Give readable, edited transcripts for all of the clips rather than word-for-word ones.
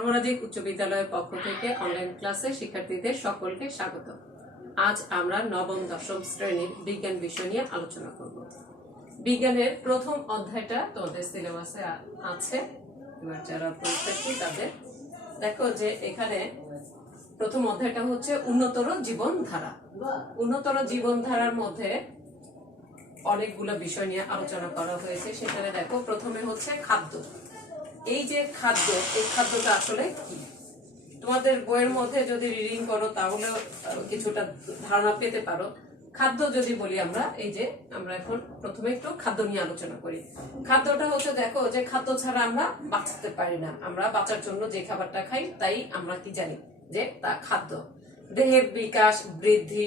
ধর্মরাজিক উচ্চ বিদ্যালয়ের পক্ষ থেকে অনলাইন ক্লাসে শিক্ষার্থীদের সকলকে স্বাগত। আজ আমরা নবম দশম শ্রেণীর বিজ্ঞান বিষয় নিয়ে আলোচনা করব। বিজ্ঞানের প্রথম অধ্যায়টা তোমাদের সিলেবাসে আছে। এবার যারা পরীক্ষার্থী তাদের দেখো যে এখানে প্রথম অধ্যায়টা হচ্ছে উন্নতর জীবনধারা। উন্নতর জীবনধারার মধ্যে অনেকগুলো বিষয় নিয়ে আলোচনা করা হয়েছে। সেখানে দেখো প্রথমে হচ্ছে খাদ্য। এই যে খাদ্য, এই খাদ্যটা আসলে কি তোমাদের বইয়ের মধ্যে যদি রিডিং করো তাহলে কিছুটা ধারণা পেতে পারো। খাদ্য যদি বলি আমরা, এই যে আমরা এখন প্রথমে একটু খাদ্য নিয়ে আলোচনা করি। খাদ্যটা হচ্ছে দেখো যে খাদ্য ছাড়া আমরা বাঁচতে পারি না। আমরা বাঁচার জন্য যে খাবারটা খাই তাই আমরা কি জানি যে তা খাদ্য। দেহের বিকাশ, বৃদ্ধি,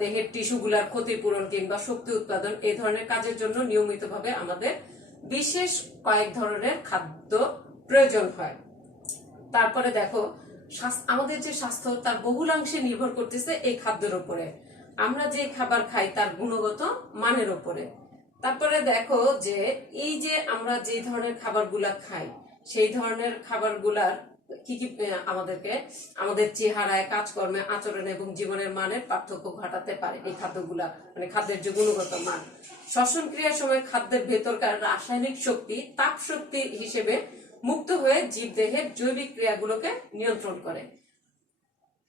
দেহের টিস্যুগুলার ক্ষতিপূরণ কিংবা শক্তি উৎপাদন এই ধরনের কাজের জন্য নিয়মিতভাবে আমাদের বিশেষ কয়েক ধরনের খাদ্য প্রয়োজন হয়। তারপরে দেখো আমাদের যে স্বাস্থ্য তার বহুলাংশে নির্ভর করতেছে এই খাদ্যের উপরে। আমরা যে খাবার খাই তার গুণগত মানের উপরে। তারপরে দেখো যে এই যে আমরা যে ধরনের খাবারগুলা খাই সেই ধরনের খাবারগুলার কি কি আমাদেরকে আমাদের চেহারায়, কাজকর্মে, আচরণে এবং জীবনের মানের পার্থক্য ঘটাতে পারে। এই খাদ্যগুলা মানে খাদ্যের যে গুণগত মান। শ্বসন ক্রিয়ার সময় খাদ্যের ভেতরকার রাসায়নিক শক্তি তাপ শক্তি হিসেবে মুক্ত হয়ে জীব দেহের জৈবিক ক্রিয়াগুলোকে নিয়ন্ত্রণ করে।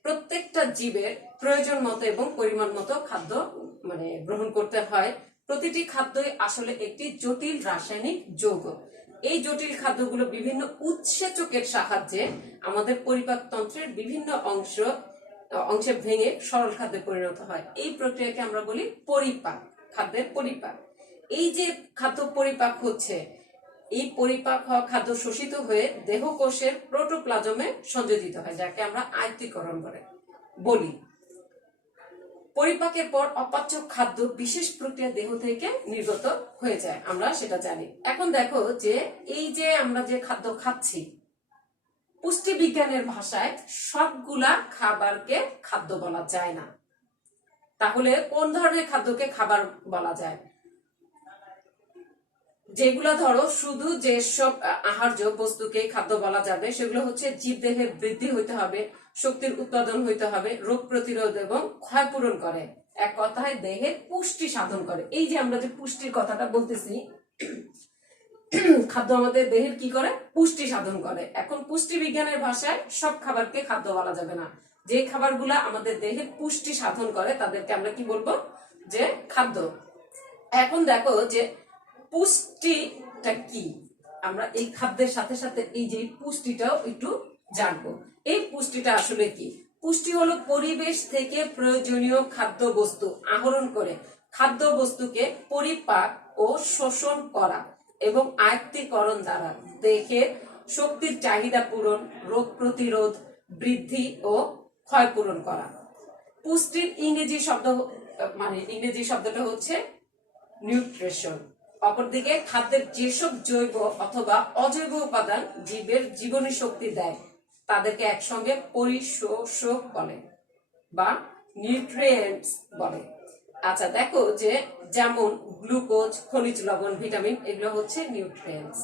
প্রত্যেকটা জীবের প্রয়োজন মতো এবং পরিমাণ মতো খাদ্য গ্রহণ করতে হয়। প্রতিটি খাদ্যই আসলে একটি জটিল রাসায়নিক যৌগ। এই জটিল খাদ্যগুলো বিভিন্ন উৎসেচকের সাহায্যে আমাদের পরিপাক তন্ত্রের বিভিন্ন অংশে ভেঙে সরল খাদ্যে পরিণত হয়। এই প্রক্রিয়াকে আমরা বলি পরিপাক, খাদ্যের পরিপাক। এই যে খাদ্য পরিপাক হচ্ছে, এই পরিপাক হওয়া খাদ্য শোষিত হয়ে দেহকোষের প্রোটোপ্লাজমে সংযোজিত হয়, যাকে আমরা আয়ত্তীকরণ বলি। পরিপাকের পর অপাচ্য খাদ্য বিশেষ প্রক্রিয়া দেহ থেকে নির্গত হয়ে যায়, আমরা সেটা জানি। এখন দেখো যে এই যে আমরা যে খাদ্য খাচ্ছি, পুষ্টি বিজ্ঞানের ভাষায় সবগুলা খাবারকে খাদ্য বলা যায় না। তাহলে কোন ধরনের খাদ্যকে খাবার বলা যায়? যেগুলা ধরো শুধু যেসব আহার্য বস্তুকে খাদ্য বলা যাবে সেগুলো হচ্ছে জীব দেহের বৃদ্ধি হইতে হবে, শক্তির উৎপাদন হইতে হবে, রোগ প্রতিরোধ এবং ক্ষয় পূরণ করে, এক কথায় দেহের পুষ্টি সাধন করে। এই যে আমরা যে পুষ্টির কথাটা বলতেছি, খাদ্য আমাদের দেহের কি করে? পুষ্টি সাধন করে। এখন পুষ্টি বিজ্ঞানের ভাষায় সব খাবারকে খাদ্য বলা যাবে না। যে খাবারগুলা আমাদের দেহের পুষ্টি সাধন করে তাদেরকে আমরা কি বলবো? যে খাদ্য। এখন দেখো যে পুষ্টিটা কি, আমরা এই খাদ্যের সাথে সাথে এই যে পুষ্টিটাও একটু জানবো। এই পুষ্টিটা আসলে কি? পুষ্টি হলো পরিবেশ থেকে প্রয়োজনীয় খাদ্য বস্তু আহরণ করে খাদ্য বস্তুকে পরিপাক ও শোষণ করা এবং আয়ত্তীকরণ দ্বারা দেহের শক্তির চাহিদা পূরণ, রোগ প্রতিরোধ, বৃদ্ধি ও ক্ষয় পূরণ করা। পুষ্টির ইংরেজি শব্দটা হচ্ছে নিউট্রিশন। অপরদিকে খাদ্যের যেসব জৈব অথবা অজৈব উপাদান জীবের জীবনী শক্তি দেয় তাদেরকে একসঙ্গে পরিশোষক বলে বা নিউট্রিয়েন্টস বলে। আচ্ছা দেখো যে যেমন গ্লুকোজ, খনিজ লবণ, ভিটামিন, এগুলো হচ্ছে নিউট্রিয়েন্টস।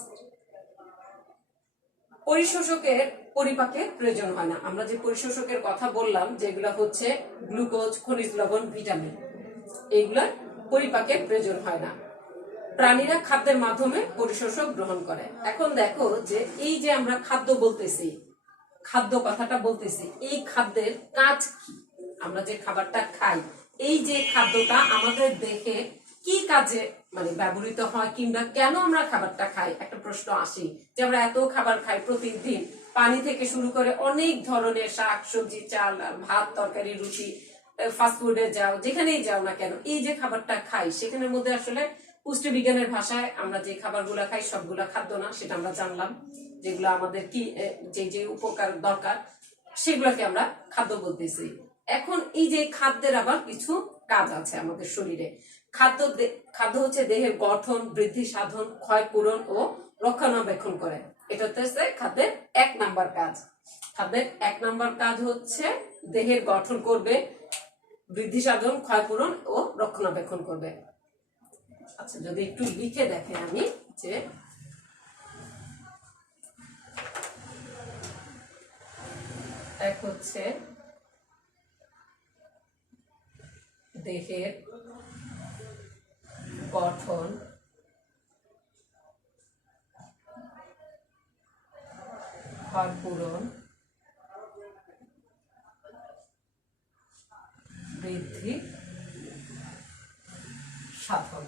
পরিশোষকের পরিপাকে প্রয়োজন হয় না। আমরা যে পরিশোষকের কথা বললাম যেগুলো হচ্ছে গ্লুকোজ, খনিজ লবণ, ভিটামিন, এইগুলোর পরিপাকে প্রয়োজন হয় না। প্রাণীরা খাদ্যের মাধ্যমে পরিশোষক গ্রহণ করে। এখন দেখো যে এই যে আমরা খাদ্য বলতেছি, খাদ্য কথাটা বলতেছি, এই খাদ্যের কাজ কি? আমরা যে খাবারটা খাই, এই যে খাদ্যটা আমাদের দেহে কি কাজে ব্যবহৃত হয় কিংবা কেন আমরা খাবারটা খাই? একটা প্রশ্ন আসে যে আমরা এত খাবার খাই প্রতিদিন, পানি থেকে শুরু করে অনেক ধরনের শাক সবজি, চাল, ভাত, তরকারি, রুটি, ফাস্টফুডে যাও, যেখানেই যাও না কেন, এই যে খাবারটা খাই সেখানের মধ্যে আসলে পুষ্টি বিজ্ঞানের ভাষায় আমরা যে খাবারগুলা খাই সবগুলা খাদ্য না, সেটা আমরা জানলাম। যেগুলো আমাদের কি যে উপকার দরকার সেগুলোকে আমরা খাদ্য বলতেছি। এখন এই যে খাদ্যের আবার কিছু কাজ আছে আমাদের শরীরে। খাদ্য হচ্ছে দেহের গঠন, বৃদ্ধি সাধন, ক্ষয় পূরণ ও রক্ষণাবেক্ষণ করে। এটা হচ্ছে খাদ্যের 1 নাম্বার কাজ। খাদ্যের 1 নাম্বার কাজ হচ্ছে দেহের গঠন করবে, বৃদ্ধি সাধন, ক্ষয় পূরণ ও রক্ষণাবেক্ষণ করবে। আচ্ছা যদি একটু লিখে দেখেন আমি যে এক হচ্ছে দেহের গঠন, ভরপূরণ, বৃদ্ধি সাধন।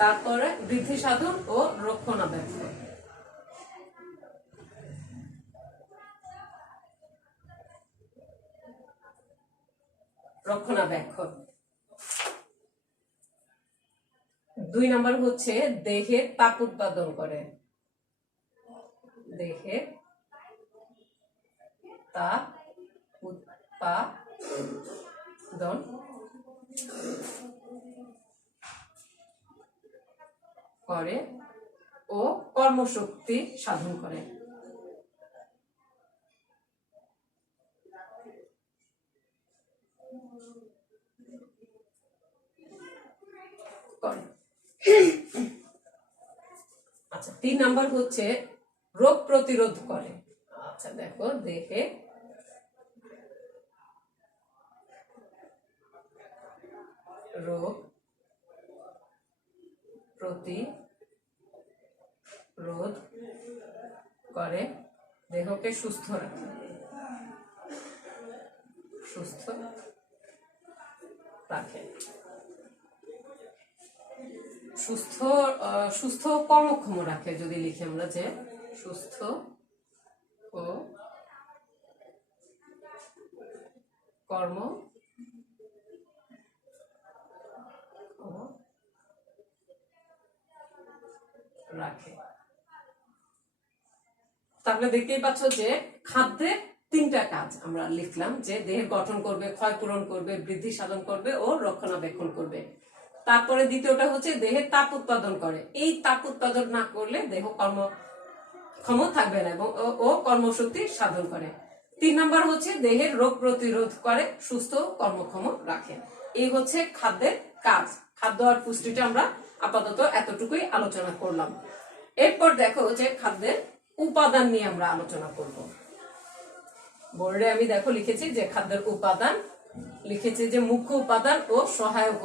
তারপরে বৃদ্ধি সাধন ও রক্ষণাবেক্ষণ। রক্ষণাবেক্ষণ 2 নম্বর হচ্ছে দেহের তাপ উৎপাদন করে। দেহের তাপ উৎপাদন করে ও কর্মশক্তি সাধন করে। আচ্ছা 3 নাম্বার হচ্ছে রোগ প্রতিরোধ করে। আচ্ছা দেখো দেহে রোগ প্রতিরোধ করে, দেহকে সুস্থ রাখে। সুস্থ কর্মক্ষম রাখে। যদি লিখি আমরা যে সুস্থ ও কর্ম রাখে। তাহলে দেখতেই পাচ্ছ যে খাদ্যে 3টা কাজ আমরা লিখলাম, যে দেহের গঠন করবে, ক্ষয় পূরণ করবে, বৃদ্ধি সাধন করবে ও রক্ষণাবেক্ষণ করবে। তারপরে দ্বিতীয়টা হচ্ছে দেহের তাপ উৎপাদন করে। এই তাপ উৎপাদন না করলে দেহ কর্মক্ষম থাকবে না এবং ও কর্মশক্তি সাধন করে। 3 নাম্বার হচ্ছে দেহের রোগ প্রতিরোধ করে, সুস্থ কর্মক্ষম রাখে। এই হচ্ছে খাদ্যের কাজ। খাদ্য আর পুষ্টিটা আমরা আপাতত এতটুকুই আলোচনা করলাম। এরপর দেখো যে খাদ্যের উপাদান নিয়ে আমরা আলোচনা করব। বোর্ডে আমি দেখো লিখেছি যে খাদ্যের উপাদান, লিখেছি যে মুখ্য উপাদান ও সহায়ক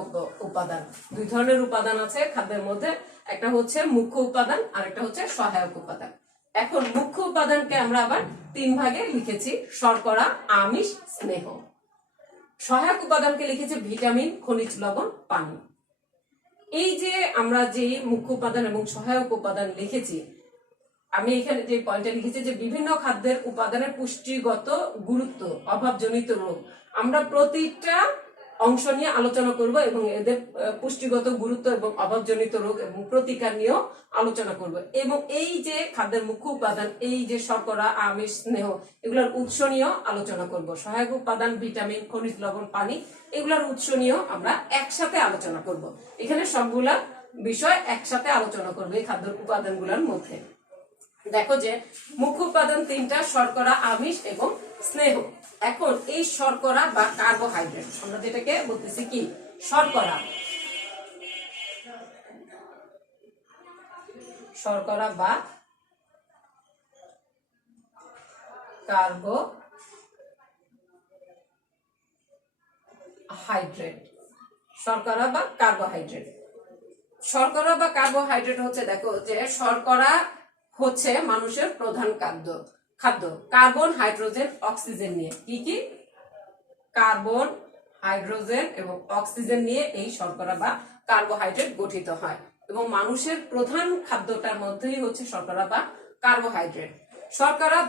উপাদান। 2 ধরনের উপাদান আছে খাদ্যের মধ্যে, একটা হচ্ছে মুখ্য উপাদান আর একটা হচ্ছে সহায়ক উপাদান। এখন মুখ্য উপাদানকে আমরা আবার 3 ভাগে লিখেছি: শর্করা, আমিষ, স্নেহ। সহায়ক উপাদানকে লিখেছি ভিটামিন, খনিজ লবণ, পানি। এই যে আমরা যে মুখ্য উপাদান এবং সহায়ক উপাদান লিখেছি, আমি এখানে যে পয়েন্টে লিখেছি যে বিভিন্ন খাদ্যের উপাদানের পুষ্টিগত গুরুত্ব, অভাবজনিত রোগ, আমরা প্রতিটা অংশ নিয়ে আলোচনা করব এবং এদের পুষ্টিগত গুরুত্ব এবং অভাবজনিত রোগ এবং প্রতিকার নিয়েও আলোচনা করব। এবং এই যে খাদ্যের মুখ্য উপাদান, এই যে শর্করা, আমিষ, স্নেহ, এগুলোর উৎস নিয়েও আলোচনা করব। সহায়ক উপাদান ভিটামিন, খনিজ লবণ, পানি, এগুলোর উৎস নিয়েও আমরা একসাথে আলোচনা করব। এখানে সবগুলা বিষয় একসাথে আলোচনা করব এই খাদ্যের উপাদানগুলোর মধ্যে। দেখো যে মুখ্য উপাদান 3টা: শর্করা, আমিষ এবং স্নেহ। এখন এই শর্করা বা কার্বোহাইড্রেট, আমরা যেটাকে বলতেছি কি শর্করা, শর্করা বা কার্বোহাইড্রেট, শর্করা বা কার্বোহাইড্রেট। শর্করা বা কার্বোহাইড্রেট হচ্ছে, দেখো যে শর্করা হচ্ছে মানুষের প্রধান খাদ্য কার্বন, হাইড্রোজেন, অক্সিজেন নিয়ে। কি কার্বন, হাইড্রোজেন এবং অক্সিজেন নিয়ে এই শর্করা বা কার্বোহাইড্রেট গঠিত হয় এবং মানুষের প্রধান খাদ্যটার মধ্যেই হচ্ছে শর্করা বা কার্বোহাইড্রেট। শর্করা,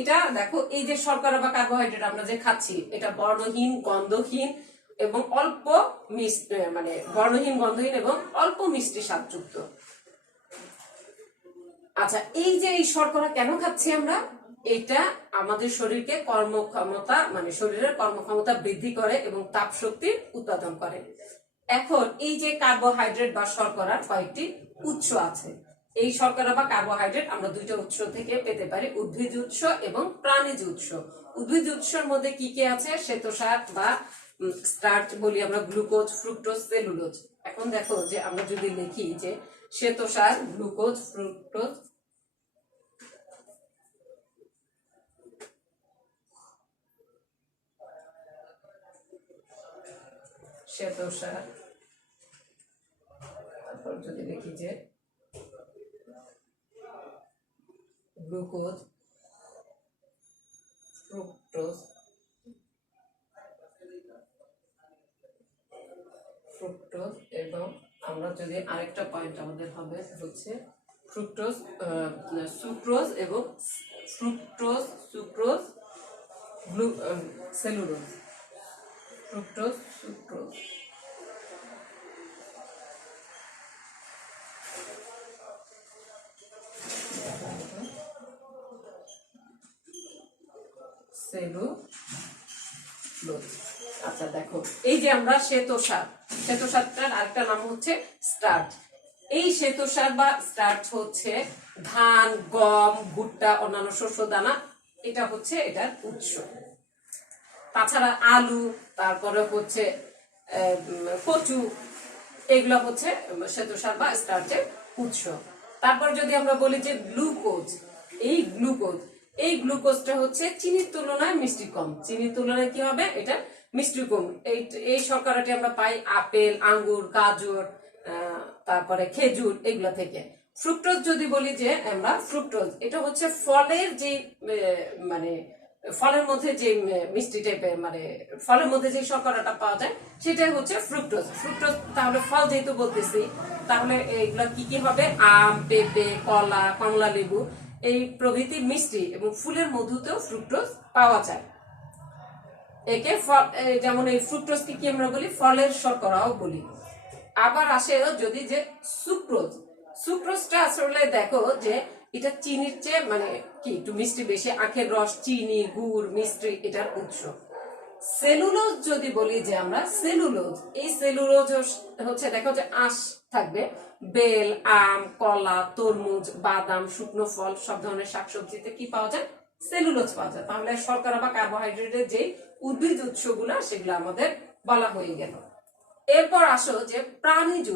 এটা দেখো এই যে শর্করা বা কার্বোহাইড্রেট আমরা যে খাচ্ছি, এটা বর্ণহীন, গন্ধহীন এবং অল্প মিষ্টি, মানে বর্ণহীন, গন্ধহীন এবং অল্প মিষ্টি স্বাদযুক্ত। আচ্ছা, এই যে এই শর্করা কেন খাচ্ছি আমরা? এটা আমাদের শরীরকে কর্মক্ষমতা, মানে শরীরের কর্মক্ষমতা বৃদ্ধি করে এবং তাপ শক্তি উৎপাদন করে। এখন এই যে কার্বোহাইড্রেট বা শর্করার কয়েকটি উৎস আছে। এই শর্করা বা কার্বোহাইড্রেট আমরা 2টা উৎস থেকে পেতে পারি: উদ্ভিজ উৎস এবং প্রাণীজ উৎস। উদ্ভিজ উৎসের মধ্যে কি কি আছে? শ্বেতসার বা স্টার্চ বলি আমরা, গ্লুকোজ, ফ্রুক্টোজ, সেলুলোজ। এখন দেখো যে আমরা যদি লিখি যে শ্বেতসার, গ্লুকোজ, ফ্রুক্টোজ, শ্বেতসার, তারপর যদি লিখি যে গ্লুকোজ, ফ্রুক্টোজ, এবং আমরা যদি আরেকটা পয়েন্ট আমাদের হবে হচ্ছে ফ্রুক্টোজ, সুক্রোজ এবং sucrose, cellulose, fructose, sucrose, cellulose. আচ্ছা দেখো, এই যে আমরা শ্বেতসারটার আরেকটা নাম হচ্ছে স্টার্চ। এই শ্বেতসার বা স্টার্চ হচ্ছে ধান, গম, ভুট্টা, অন্যান্য শস্য দানা, এটা হচ্ছে এটার উৎস। তাছাড়া আলু, তারপরে হচ্ছে কচু, এগুলো হচ্ছে শ্বেতসার বা স্টার্চের উৎস। তারপর যদি আমরা বলি যে গ্লুকোজ, এই গ্লুকোজটা হচ্ছে চিনির তুলনায় মিষ্টি কম। চিনির তুলনায় কি হবে, এটা মিষ্টি কম। এই শর্করাটি আমরা পাই আপেল, আঙ্গুর, গাজর, তারপরে খেজুর, এগুলা থেকে। ফ্রুক্টোজ যদি বলি যে আমরা ফ্রুক্টোজ, এটা হচ্ছে ফলের যে মানে ফলের মধ্যে যে মিষ্টি টাইপের, মানে ফলের মধ্যে যে শর্করাটা পাওয়া যায় সেটাই হচ্ছে ফ্রুক্টোজ। তাহলে ফল যেহেতু বলতেছি, তাহলে এইগুলা কি কি হবে, আম, পেঁপে, কলা, কমলা লেবু, এই প্রভৃতি মিষ্টি এবং ফুলের মধুতেও ফ্রুক্টোজ পাওয়া যায়। একে যেমন এই ফ্রুক্টোজকে কি আমরা বলি, ফলের শর্করাও বলি। আবার আসে যদি যে সুক্রোজটা আসলে দেখো যে এটা চিনির চেয়ে মানে কি একটু মিষ্টি বেশি, আখের রস, চিনি, গুড়, মিষ্টি এটার উৎস। সেলুলোজ যদি বলি যে আমরা এই সেলুলোজ হচ্ছে দেখো যে আঁশ থাকবে বেল, আম, কলা, তরমুজ, বাদাম, শুকনো ফল, সব ধরনের শাকসবজিতে কি পাওয়া যায়, সেলুলোজ পাওয়া যায়। তাহলে শর্করা বা কার্বোহাইড্রেটের যে উদ্ভিদ উৎসগুলো সেগুলো আমাদের বলা হয়ে গেল। এরপর আসো যে প্রাণীজ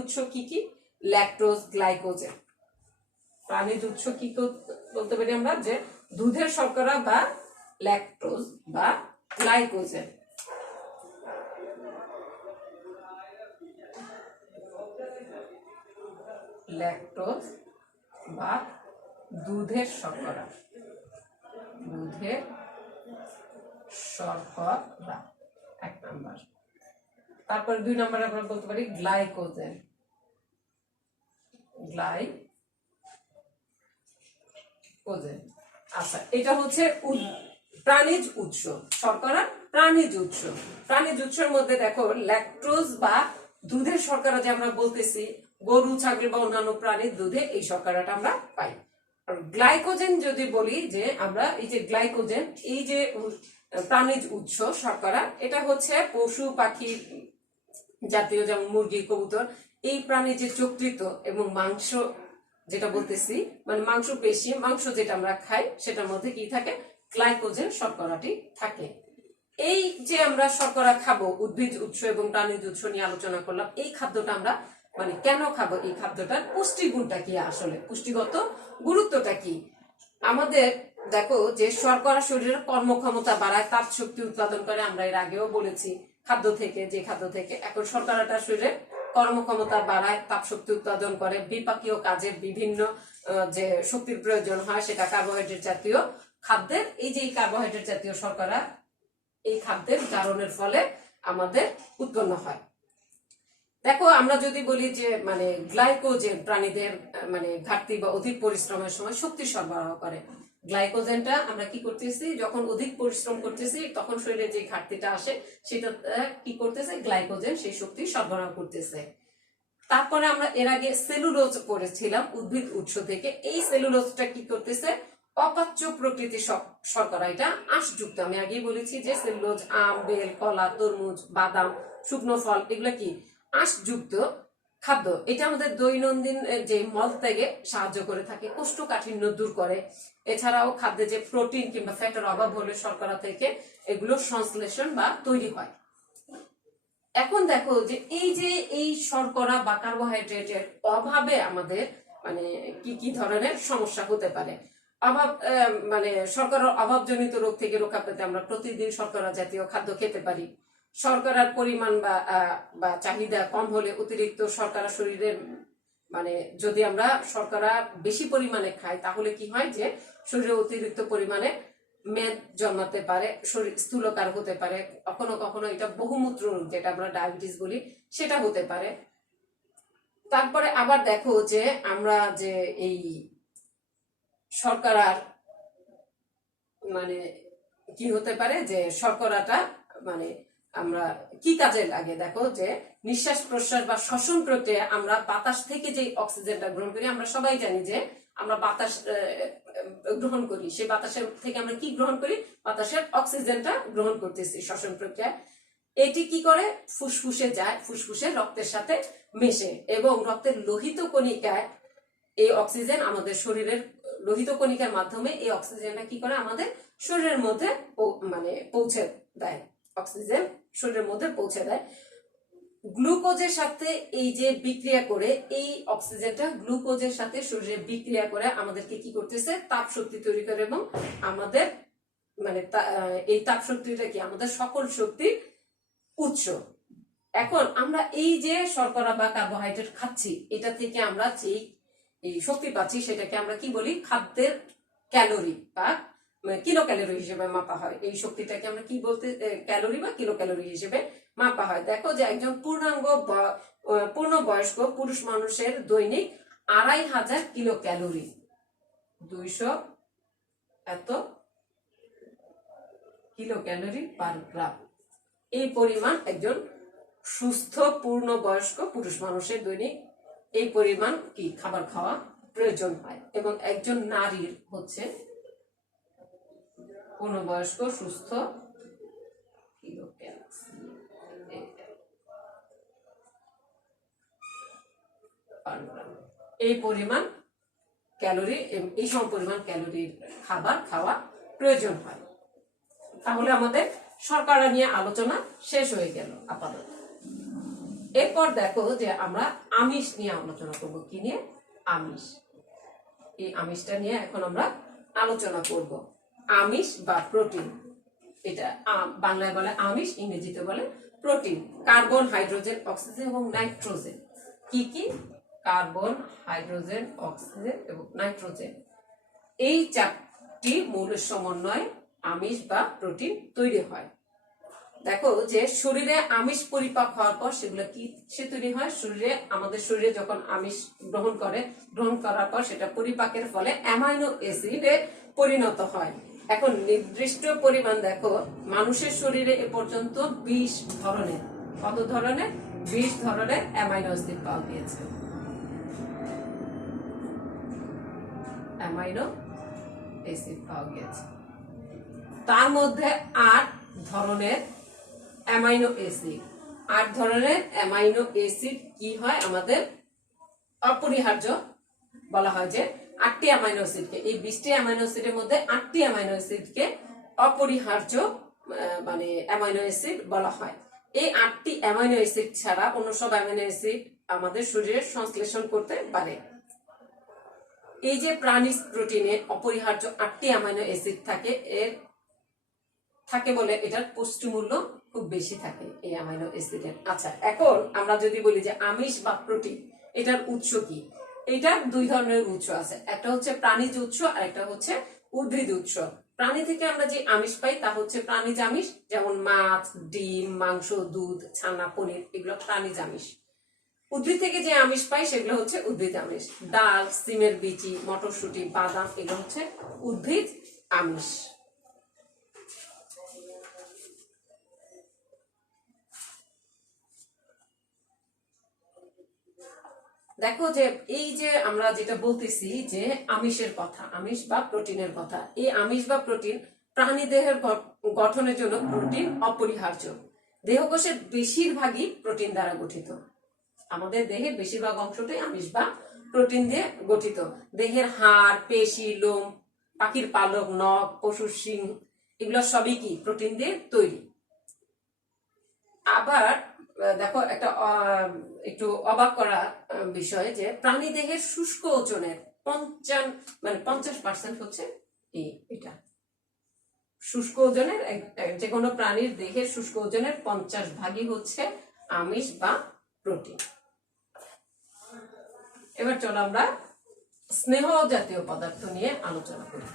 উৎস কি কি, ল্যাকটোজ, গ্লাইকোজেন। প্রাণীজ উৎস কি বলতে পারি আমরা, যে দুধের শর্করা বা ল্যাকটোজ বা গ্লাইকোজেন। ল্যাকটোজ বা দুধের শর্করা, এক নাম্বার। তারপর 2 নম্বরে আমরা বলতে পারি গ্লাইকোজেন। আচ্ছা, এটা হচ্ছে প্রাণীজ উৎস, শর্করা প্রাণীজ উৎসের মধ্যে দেখো ল্যাকটোজ বা দুধের শর্করা যে আমরা বলতেছি, গরু, ছাগল বা অন্যান্য প্রাণীর দুধে এই শর্করাটা আমরা পাই। আর গ্লাইকোজেন যদি বলি যে আমরা, এই যে গ্লাইকোজেন, এই যে প্রাণীজ উৎস শর্করা, এটা হচ্ছে পশু পাখি জাতীয়, যেমন মুরগি, কবুতর, এই প্রাণী যে যকৃত এবং মাংস যেটা বলতেছি, মানে মাংস পেশি, মাংস যেটা আমরা খাই, সেটার মধ্যে কি থাকে, গ্লাইকোজেন শর্করাটি থাকে। এই যে আমরা শর্করা খাবো, উদ্ভিদ উৎস এবং প্রাণীজ উৎস নিয়ে আলোচনা করলাম। এই খাদ্যটা আমরা মানে কেন খাবো, এই খাদ্যটার পুষ্টিগুণটা কি, আসলে পুষ্টিগত গুরুত্বটা কি। আমাদের দেখো যে শর্করা শরীরের কর্মক্ষমতা বাড়ায়, তাপ শক্তি উৎপাদন করে। আমরা এর আগেও বলেছি খাদ্য থেকে এখন শর্করাটা শরীরের কর্মক্ষমতা বাড়ায়, তাপ শক্তি উৎপাদন করে, বিপাকীয় কাজে বিভিন্ন যে শক্তির প্রয়োজন হয় সেটা কার্বোহাইড্রেট জাতীয় খাদ্যের, এই যে কার্বোহাইড্রেট জাতীয় শর্করা এই খাদ্যের জারণের ফলে আমাদের উৎপন্ন হয়। দেখো আমরা যদি বলি যে মানে গ্লাইকোজেন প্রাণীদের মানে ঘাটতি বা অধিক পরিশ্রমের সময় শক্তি সরবরাহ করে। গ্লাইকোজেনটা আমরা কি করতেছি, যখন অধিক পরিশ্রম করতেছি তখন শরীরে যে ঘাটতিটা আসে সেটা কি করতেছে, গ্লাইকোজেন সেই শক্তি সরবরাহ করতেছে। তারপরে আমরা এর আগে সেলুলোজ পড়েছিলাম উদ্ভিদ উৎস থেকে। এই সেলুলোজটা কি করতেছে, অপাচ্য প্রকৃতির শর্করা, এটা আঁশযুক্ত। আমি আগেই বলেছি যে সেলুলোজ আম, বেল, কলা, তরমুজ, বাদাম, শুকনো ফল, এগুলো কি আঁশযুক্ত খাদ্য। এটা আমাদের দৈনন্দিন যে মল ত্যাগে সাহায্য করে থাকে, কোষ্ঠকাঠিন্য দূর করে। এছাড়াও খাদ্যে যে প্রোটিন কিংবা ফ্যাটের অভাব হলে শর্করা থেকে এগুলো সংশ্লেষণ বা তৈরি হয়। এখন দেখো যে এই শর্করা বা কার্বোহাইড্রেটের অভাবে আমাদের মানে কি কি ধরনের সমস্যা হতে পারে। অভাব মানে শর্করার অভাবজনিত রোগ থেকে রক্ষা পেতে আমরা প্রতিদিন শর্করা জাতীয় খাদ্য খেতে পারি। শর্করার পরিমাণ বা চাহিদা কম হলে অতিরিক্ত শর্করা শরীরের মানে যদি আমরা শর্করা বেশি পরিমাণে খাই তাহলে কি হয় যে শরীরে অতিরিক্ত পরিমাণে মেদ জন্মাতে পারে, শরীর স্থূলকার হতে পারে, কখনো কখনো এটা বহুমূত্র রোগ যেটা আমরা ডায়াবেটিস বলি সেটা হতে পারে। তারপরে আবার দেখো যে আমরা যে এই শর্করার মানে কি হতে পারে যে শর্করাটা মানে আমরা কি কাজে লাগে, দেখো যে নিঃশ্বাস প্রশ্বাস বা শ্বসন প্রক্রিয়া আমরা বাতাস থেকে যে অক্সিজেনটা গ্রহণ করি, আমরা সবাই জানি যে আমরা বাতাস গ্রহণ করি, সেই বাতাসের থেকে আমরা কি গ্রহণ করি, বাতাসের অক্সিজেনটা গ্রহণ করতেছি শ্বসন প্রক্রিয়া। এটি কি করে ফুসফুসে যায়, ফুসফুসে রক্তের সাথে মেশে এবং রক্তের লোহিত কণিকায় এই অক্সিজেন আমাদের শরীরের লোহিত কণিকার মাধ্যমে এই অক্সিজেনটা কি করে আমাদের শরীরের মধ্যে মানে পৌঁছে দেয়, অক্সিজেন শরীরের মধ্যে পৌঁছে দেয়। গ্লুকোজের সাথে এই যে বিক্রিয়া করে এই অক্সিজেনটা গ্লুকোজের সাথে শরীরে বিক্রিয়া করে আমাদেরকে কি করতেছে, তাপ শক্তি তৈরি করে এবং আমাদের মানে এই তাপ শক্তিটা কি আমাদের সকল শক্তির উৎস। এখন আমরা এই যে শর্করা বা কার্বোহাইড্রেট খাচ্ছি এটা থেকে আমরা যে এই শক্তি পাচ্ছি সেটাকে আমরা কি বলি, খাদ্যের ক্যালোরি বা কিলো ক্যালোরি হিসেবে মাপা হয়। এই শক্তিটাকে আমরা কি বলতে, ক্যালোরি বা কিলো ক্যালোরি হিসেবে মাপা হয়। দেখো যে একজন পূর্ণবয়স্ক পুরুষ মানুষের দৈনিক 2500 কিলো ক্যালোরি, 200 এত কিলো ক্যালোরি পার গ্রাম, এই পরিমাণ একজন সুস্থ পূর্ণবয়স্ক পুরুষ মানুষের দৈনিক এই পরিমাণ কি খাবার খাওয়া প্রয়োজন হয়। এবং একজন নারীর হচ্ছে পূর্ণবয়স্ক সুস্থ এই পরিমাণ ক্যালোরি, এই সম পরিমাণ ক্যালোরির খাবার খাওয়া প্রয়োজন হয়। তাহলে আমাদের শর্করা নিয়ে আলোচনা শেষ হয়ে গেল আপাতত। এরপর দেখো যে আমরা আমিষ নিয়ে আলোচনা করব। কি নিয়ে? আমিষ। এই আমিষটা নিয়ে এখন আমরা আলোচনা করব। আমিষ বা প্রোটিন, এটা বাংলায় বলে আমিষ, ইংরেজিতে বলে প্রোটিন। কার্বন, হাইড্রোজেন, অক্সিজেন এবং নাইট্রোজেন। কি কি? কার্বন, হাইড্রোজেন, অক্সিজেন এবং নাইট্রোজেন, এই চারটি মৌলের সমন্বয়ে আমিষ বা প্রোটিন তৈরি হয়। দেখো যে শরীরে আমিষ পরিপাক হওয়ার পর সেগুলো কি সে তৈরি হয়, আমাদের শরীরে যখন আমিষ গ্রহণ করার পর সেটা পরিপাকের ফলে অ্যামাইনো অ্যাসিডে পরিণত হয়। এখন নির্দিষ্ট পরিমাণ দেখো মানুষের শরীরে এ পর্যন্ত 20 ধরনের, কত ধরনের? 20 ধরনের অ্যামাইনো অ্যাসিড পাওয়া গিয়েছে। অ্যামাইনো অ্যাসিড পাওয়া গিয়েছে, তার মধ্যে 8 ধরনের অ্যামাইনো অ্যাসিড। 8 ধরনের অ্যামাইনো অ্যাসিড কি হয় আমাদের অপরিহার্য বলা হয় যে 8টি অ্যামাইনো অ্যাসিডকে, এই 20টি অ্যামাইনো অ্যাসিডের মধ্যে 8টি অ্যামাইনো অ্যাসিডকে অপরিহার্য মানে অ্যামাইনো অ্যাসিড বলা হয়। এই 8টি অ্যামাইনো অ্যাসিড ছাড়া অন্য সব অ্যামাইনো অ্যাসিড আমাদের শরীরে সংশ্লেষণ করতে পারে। এই যে প্রাণীজ প্রোটিনে অপরিহার্য 8টি অ্যামাইনো অ্যাসিড থাকে বলে এটার পুষ্টিমূল্য খুব বেশি থাকে এই অ্যামাইনো অ্যাসিডের। আচ্ছা, এখন আমরা যদি বলি যে আমিষ বা প্রোটিন এটার উৎস কি, এটার 2 ধরনের উৎস আছে, একটা হচ্ছে প্রাণীজ উৎস আর একটা হচ্ছে উদ্ভিদ উৎস। প্রাণী থেকে আমরা যে আমিষ পাই তা হচ্ছে প্রাণীজ আমিষ, যেমন মাছ, ডিম, মাংস, দুধ, ছানা, পনির, এগুলো প্রাণীজ আমিষ। উদ্ভিদ থেকে যে আমিষ পাই সেগুলো হচ্ছে উদ্ভিদ আমিষ। ডাল, সিমের বিচি, মটরশুঁটি, বাদাম, এগুলো হচ্ছে উদ্ভিদ আমিষ। দেখো যে এই যে আমরা যেটা বলতেছি যে আমিষের কথা, আমিষ বা প্রোটিনের কথা, এই আমিষ বা প্রোটিন প্রাণী দেহের গঠনের জন্য প্রোটিন অপরিহার্য। দেহকোষের বেশিরভাগই প্রোটিন দ্বারা গঠিত। আমাদের দেহের বেশিরভাগ অংশটাই আমিষ বা প্রোটিন দিয়ে গঠিত। দেহের হাড়, পেশি, লোম, পাখির পালক, নখ, পশুর শিং, এগুলো সবই কি প্রোটিন দিয়ে তৈরি। আবার দেখো একটা একটু অবাক করা বিষয় যে প্রাণী দেহের শুষ্ক ওজনের 50% হচ্ছে এটা শুষ্ক ওজনের যে কোনো প্রাণীর দেহের শুষ্ক ওজনের 50 ভাগই হচ্ছে আমিষ বা প্রোটিন। এবার চলো আমরা স্নেহ জাতীয় পদার্থ নিয়ে আলোচনা করি।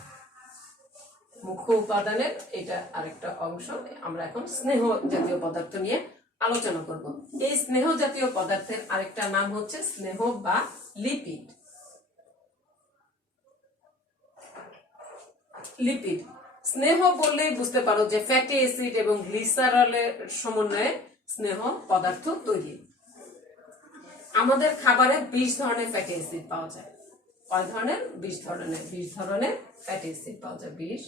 মুখ্য উপাদানের এটা আরেকটা অংশ। আমরা এখন স্নেহ জাতীয় পদার্থ নিয়ে আলোচনা করব। এই স্নেহ জাতীয় পদার্থের আরেকটা নাম হচ্ছে স্নেহ বা লিপিড। লিপিড স্নেহ বললেই বুঝতে পারো যে ফ্যাটি অ্যাসিড এবং গ্লিসারলের সমন্বয়ে স্নেহ পদার্থ তৈরি। আমাদের খাবারে 20 ধরনের ফ্যাটি অ্যাসিড পাওয়া যায়। কয় ধরনের? 20 ধরনের। 20 ধরনের ফ্যাটি অ্যাসিড পাওয়া যায়। 20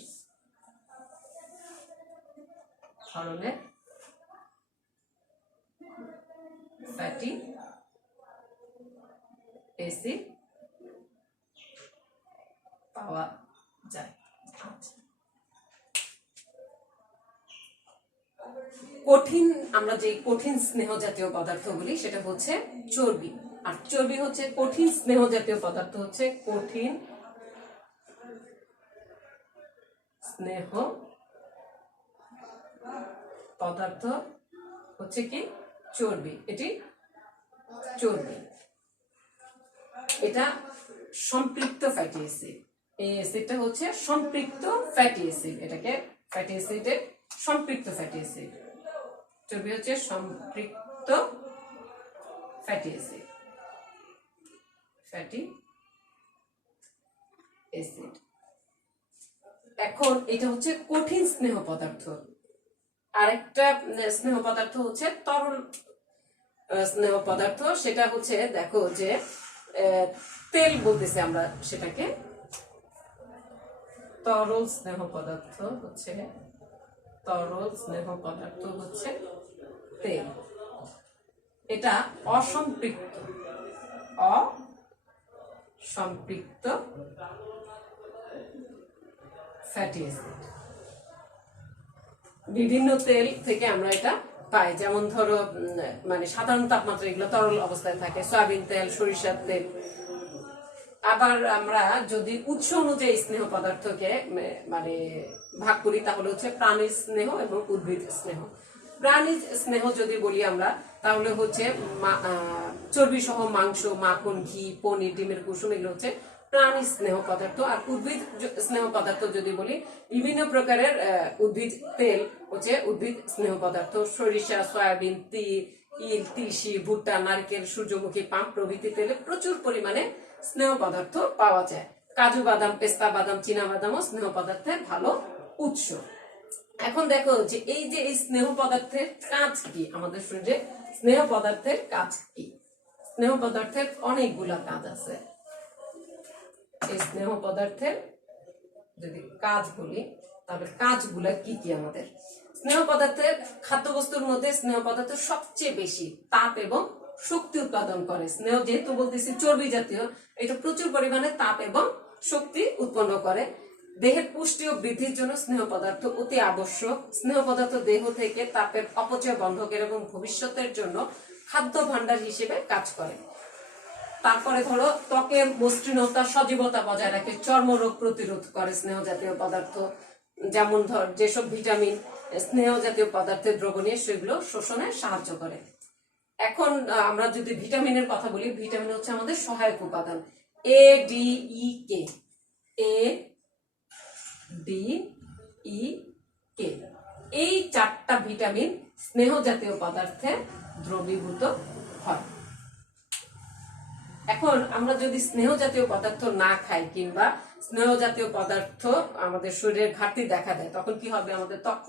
ধরনের ফ্যাটি অ্যাসিড পাওয়া যায়। কঠিন, আমরা যে কঠিন স্নেহ জাতীয় পদার্থ বলি সেটা হচ্ছে চর্বি। আর চর্বি হচ্ছে কঠিন স্নেহ জাতীয় পদার্থ, হচ্ছে কঠিন স্নেহ পদার্থ হচ্ছে কি চর্বি। এটি চর্বি, এটা সম্পৃক্ত ফ্যাটি অ্যাসিড। এই অ্যাসিডটা হচ্ছে সম্পৃক্ত ফ্যাটি অ্যাসিড, এটাকে ফ্যাটি অ্যাসিডের সম্পৃক্ত ফ্যাটি অ্যাসিড। চর্বি হচ্ছে সম্পৃক্ত ফ্যাটি অ্যাসিড, ফ্যাটি অ্যাসিড। এখন এটা হচ্ছে কঠিন স্নেহ পদার্থ। আরেকটা স্নেহ পদার্থ হচ্ছে তরল স্নেহ পদার্থ। সেটা হচ্ছে দেখো যে তেল বলতেছি আমরা, সেটাকে তরল স্নেহ পদার্থ হচ্ছে, তরল স্নেহ পদার্থ হচ্ছে তেল। এটা অসম্পৃক্ত, অসম্পৃক্ত ফ্যাটি অ্যাসিড। বিভিন্ন তেল থেকে আমরা এটা পাই, যেমন ধরো মানে সাধারণ তাপমাত্রা এগুলো তরল অবস্থায় থাকে, সয়াবিন তেল, সরিষার তেল। আবার আমরা যদি উৎস অনুযায়ী স্নেহ পদার্থকে মানে ভাগ করি তাহলে হচ্ছে প্রাণীজ স্নেহ এবং উদ্ভিদ স্নেহ। প্রাণীজ স্নেহ যদি বলি আমরা তাহলে হচ্ছে চর্বি সহ মাংস, মাখন, ঘি, পনির, ডিমের কুসুম, এগুলো হচ্ছে প্রাণীজ স্নেহ পদার্থ। আর উদ্ভিদ স্নেহ পদার্থ যদি বলি বিভিন্ন প্রকারের উদ্ভিদ তেল হচ্ছে উদ্ভিদ স্নেহ পদার্থ। সরিষা, সয়াবিন, তিল, তিসি, ভুট্টা, নারকেল, সূর্যমুখী, পাম প্রভৃতি তেলে প্রচুর পরিমাণে স্নেহ পদার্থ পাওয়া যায়। কাজু বাদাম, পেস্তা বাদাম, চীনা বাদামও স্নেহ পদার্থের ভালো উৎস। এখন দেখো যে এই যে এই স্নেহ পদার্থের কাজ কি, আমাদের শরীরে স্নেহ পদার্থের কাজ কি? স্নেহ পদার্থের অনেকগুলা কাজ আছে। এই স্নেহ পদার্থের যদি কাজ বলি তাহলে কাজগুলা কি কি? আমাদের স্নেহ পদার্থের খাদ্যবস্তুর মধ্যে স্নেহ পদার্থ সবচেয়ে বেশি তাপ এবং শক্তি উৎপাদন করে। স্নেহ যেহেতু বলতেছি চর্বি জাতীয়, এটা প্রচুর পরিমাণে তাপ এবং শক্তি উৎপন্ন করে। দেহের পুষ্টি ও বৃদ্ধির জন্য স্নেহ পদার্থ অতি আবশ্যক। স্নেহ পদার্থ দেহ থেকে তাপের অপচয় বন্ধ করে এবং ভবিষ্যতের জন্য খাদ্য ভাণ্ডার হিসেবে কাজ করে। তারপরে ধরো ত্বকের মসৃণতা, সজীবতা বজায় রাখে, চর্মরোগ প্রতিরোধ করে স্নেহ জাতীয় পদার্থ। যেমন ধর যেসব ভিটামিন স্নেহ জাতীয় পদার্থের দ্রবণীয় সেগুলো শোষণে সাহায্য করে। এখন আমরা যদি ভিটামিনের কথা বলি, ভিটামিন হচ্ছে আমাদের সহায়ক উপাদান। A D E K, A D E কে, এই 4টা ভিটামিন স্নেহ জাতীয় পদার্থে দ্রবীভূত হয়। এখন আমরা যদি স্নেহ জাতীয় পদার্থ না খাই কিংবা স্নেহ জাতীয় পদার্থ আমাদের শরীরের ঘাটতি দেখা দেয়, তখন কি হবে? আমাদের ত্বক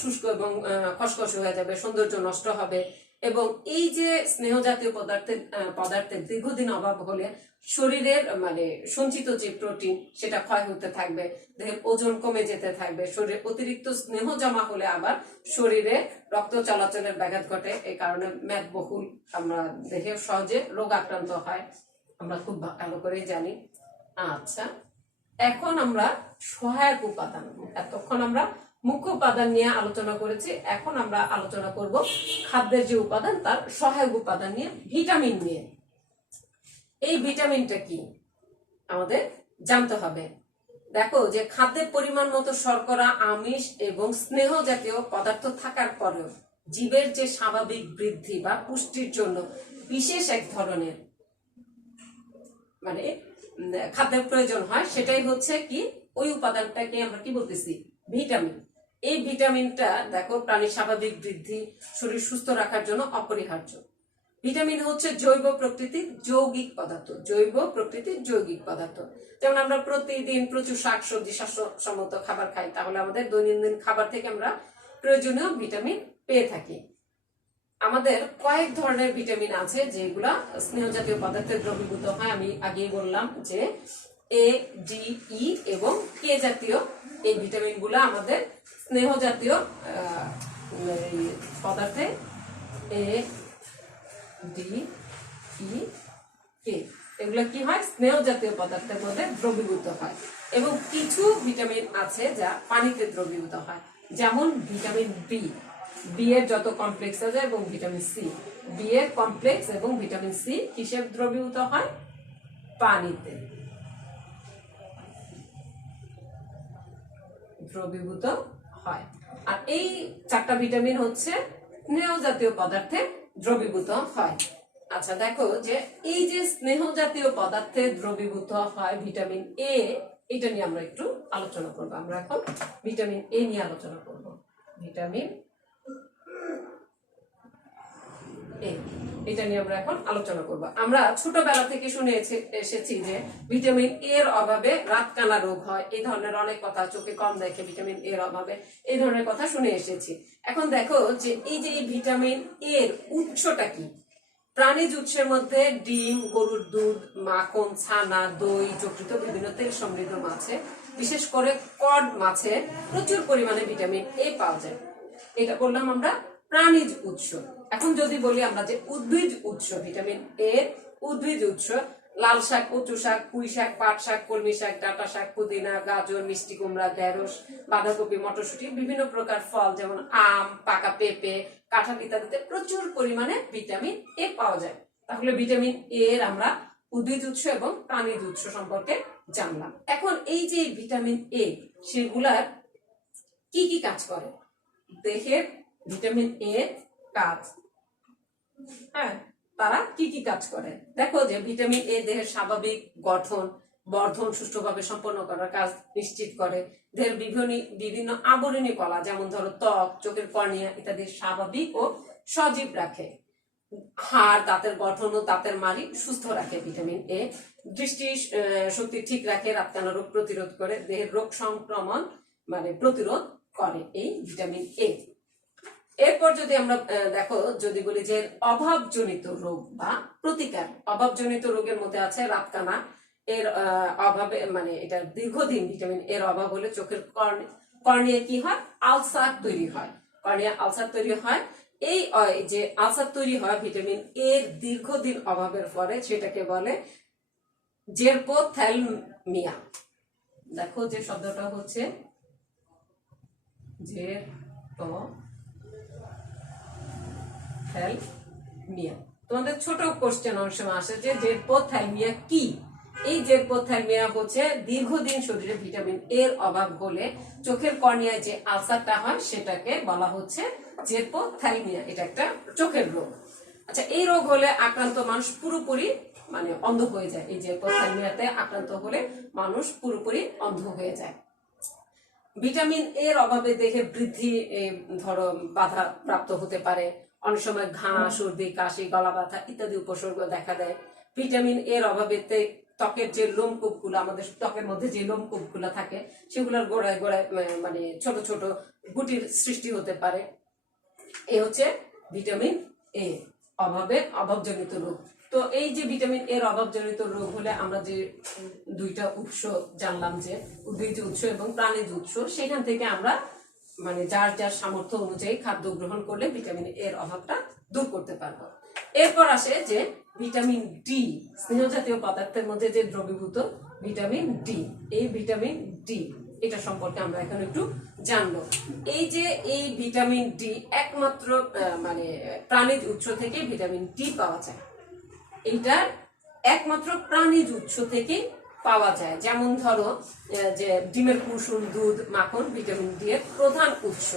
শুষ্ক এবং খসখসে হয়ে যাবে, সৌন্দর্য নষ্ট হবে। এবং এই যে স্নেহ জাতীয় পদার্থের দীর্ঘদিন অভাব হলে শরীরের মানে সঞ্চিত যে প্রোটিন সেটা ক্ষয় হতে থাকবে, দেহের ওজন কমে যেতে থাকবে। শরীরে অতিরিক্ত স্নেহ জমা হলে আবার শরীরে রক্ত চলাচলের ব্যাঘাত ঘটে। এই কারণে মেদবহুল আমরা দেহে সহজে রোগ আক্রান্ত হয়, আমরা খুব ভালো করেই জানি। আচ্ছা, এখন আমরা সহায়ক উপাদান, এতক্ষণ আমরা মুখ্য উপাদান নিয়ে আলোচনা করেছি। এখন আমরা আলোচনা করব খাদ্যের যে উপাদান তার সহায়ক উপাদান নিয়ে, ভিটামিন নিয়ে। এই ভিটামিনটা কি আমাদের জানতে হবে। দেখো যে খাদ্যের পরিমাণ মতো শর্করা, আমিষ এবং স্নেহ জাতীয় পদার্থ থাকার পরেও জীবের যে স্বাভাবিক বৃদ্ধি বা পুষ্টির জন্য বিশেষ এক ধরনের মানে খাদ্যের প্রয়োজন হয়, সেটাই হচ্ছে কি, ওই উপাদানটাকে আমরা কি বলতেছি, ভিটামিন। এই ভিটামিনটা দেখো প্রাণীর স্বাভাবিক বৃদ্ধি, শরীর সুস্থ রাখার জন্য অপরিহার্য। ভিটামিন হচ্ছে জৈব প্রকৃতির যৌগিক পদার্থ, জৈব প্রকৃতির যৌগিক পদার্থ। যেমন আমরা প্রতিদিন প্রচুর শাকসবজি, স্বাস্থ্যসম্মত খাবার খাই, তাহলে আমাদের দৈনন্দিন খাবার থেকে আমরা প্রয়োজনীয় ভিটামিন পেয়ে থাকি। আমাদের কয়েক ধরনের ভিটামিন আছে যেগুলা স্নেহ জাতীয় পদার্থে দ্রবীভূত হয়। আমি আগেই বললাম যে এ, ডি, ই এবং কে জাতীয় এই ভিটামিন গুলা আমাদের স্নেহ জাতীয় পদার্থে এ, ডি, ই, কে এগুলো কি হয়, স্নেহ জাতীয় পদার্থের মধ্যে দ্রবীভূত হয়। এবং কিছু ভিটামিন আছে যা পানিতে দ্রবীভূত হয়, যেমন ভিটামিন বি। বি এর যত কমপ্লেক্স আছে এবং ভিটামিন সি, বি এর কমপ্লেক্স এবং ভিটামিন সি কিসের দ্রবীভূত হয়, পানিতে দ্রবীভূত হয়। আর এই চারটা ভিটামিন হচ্ছে স্নেহ জাতীয় পদার্থে দ্রবীভূত হয়। আচ্ছা দেখো যে এই যে স্নেহ জাতীয় পদার্থে দ্রবীভূত হয় ভিটামিন এ, এটা নিয়ে আমরা একটু আলোচনা করবো। আমরা এখন ভিটামিন এ নিয়ে আলোচনা করব। ভিটামিন এ, এটা নিয়ে আমরা এখন আলোচনা করব। আমরা ছোটবেলা থেকে শুনে এসেছি যে ভিটামিন এর অভাবে রাতকানা রোগ হয়, এই ধরনের অনেক কথা, চোখে কম দেখে ভিটামিন এর অভাবে, এই ধরনের কথা শুনে এসেছি। এখন দেখো যে এই যে ভিটামিন এর উৎসটা কি। প্রাণীজ উৎসের মধ্যে ডিম, গরুর দুধ, মাখন, ছানা, দই, যকৃৎ, বিভিন্ন তেল সমৃদ্ধ মাছে, বিশেষ করে কড মাছে প্রচুর পরিমাণে ভিটামিন এ পাওয়া যায়। এটা বললাম আমরা প্রাণীজ উৎস। এখন যদি বলি আমরা যে উদ্ভিজ উৎস ভিটামিন এ, উদ্ভিজ উৎস লাল শাক, কচু শাক, পুঁই শাক, পাট শাক, কলমি শাক, ডাঁটা শাক, পুদিনা, গাজর, মিষ্টি কুমড়া, ঢেঁড়স, বাঁধাকপি, মটরশুঁটি, বিভিন্ন প্রকার ফল যেমন আম, পাকা পেঁপে, কাঁঠাল ইত্যাদিতে প্রচুর পরিমাণে ভিটামিন এ পাওয়া যায়। তাহলে ভিটামিন এ এর আমরা উদ্ভিজ উৎস এবং প্রাণীজ উৎস সম্পর্কে জানলাম। এখন এই যে ভিটামিন এ, সেগুলার কি কি কাজ করে, দেহের ভিটামিন এ কাজ, হ্যাঁ তারা কি কি কাজ করে। দেখো যে ভিটামিন এ দেহের স্বাভাবিক গঠন, বর্ধন সুষ্ঠুভাবে সম্পন্ন করার কাজ নিশ্চিত করে। দেহের বিভিন্ন আবরণী কলা, যেমন ধরো ত্বক, চোখের কর্নিয়া ইত্যাদি স্বাভাবিক ও সজীব রাখে। হাড়, দাঁতের গঠন ও দাঁতের মাড়ি সুস্থ রাখে ভিটামিন এ। দৃষ্টি শক্তি ঠিক রাখে, রাতকানা রোগ প্রতিরোধ করে, দেহের রোগ সংক্রমণ প্রতিরোধ করে এই ভিটামিন এ। এরপর যদি আমরা দেখো, যদি বলি যে অভাবজনিত রোগ বা প্রতিকার, অভাবজনিত রোগের মধ্যে আছে রাতকানা। এর অভাবে এটা দীর্ঘদিন ভিটামিন এর অভাব হলে চোখের কর্নিয়া কি হয়, আলসার তৈরি হয়, কর্নিয়া আলসার তৈরি হয়। এই যে আলসার তৈরি হয় ভিটামিন এর দীর্ঘদিন অভাবের ফলে, সেটাকে বলে জেরপ্থ্যালমিয়া। দেখো যে শব্দটা হচ্ছে জেরপ্থ্যালমিয়া। তোমাদের ছোট কোশ্চেন অনেক সময় আসে যে জেরপ্থ্যালমিয়া কি। এই জেরপ্থ্যালমিয়া হচ্ছে দীর্ঘদিন শরীরে ভিটামিন এর অভাব হলে চোখের কর্নিয়ায় যে আলসারটা হয় সেটাকে বলা হচ্ছে জেরপ্থ্যালমিয়া। এটা একটা চোখের রোগ। আচ্ছা, এই রোগ হলে আক্রান্ত মানুষ পুরোপুরি অন্ধ হয়ে যায়। এই জেরপ্থ্যালমিয়াতে আক্রান্ত হলে মানুষ পুরোপুরি অন্ধ হয়ে যায়। ভিটামিন এর অভাবে দেহের বৃদ্ধি ধরো বাধা প্রাপ্ত হতে পারে। অনেক সময় ঘা, সর্দি, কাশি, গলা ব্যথা ইত্যাদি উপসর্গ দেখা দেয়। ভিটামিন এর অভাবে ত্বকের যে লোমকূপ গুলো, আমাদের ত্বকের মধ্যে যে লোমকূপ গুলো থাকে, সেগুলোর গোড়ায় গোড়ায় ছোট ছোট গুটির সৃষ্টি হতে পারে। এ হচ্ছে ভিটামিন এ অভাবজনিত রোগ। তো এই যে ভিটামিন এর অভাবজনিত রোগ হলে আমরা যে দুইটা উৎস জানলাম, যে উদ্ভিজ উৎস এবং প্রাণীজ উৎস, সেখান থেকে আমরা যার যার সামর্থ্য অনুযায়ী খাদ্য গ্রহণ করলে ভিটামিন এর অভাবটা দূর করতে পারবো। এরপর আসে যে ভিটামিন ডি, স্নেহ জাতীয় পদার্থের মধ্যে যে দ্রবীভূত ভিটামিন ডি। এই ভিটামিন ডি এটা সম্পর্কে আমরা এখন একটু জানবো। এই যে এই ভিটামিন ডি একমাত্র প্রাণীজ উৎস থেকে ভিটামিন ডি পাওয়া যায়। এইটার একমাত্র প্রাণীজ উৎস থেকে পাওয়া যায়। যেমন ধরো যে ডিমের কুসুম, দুধ, মাখন ভিটামিন ডি এর প্রধান উৎস।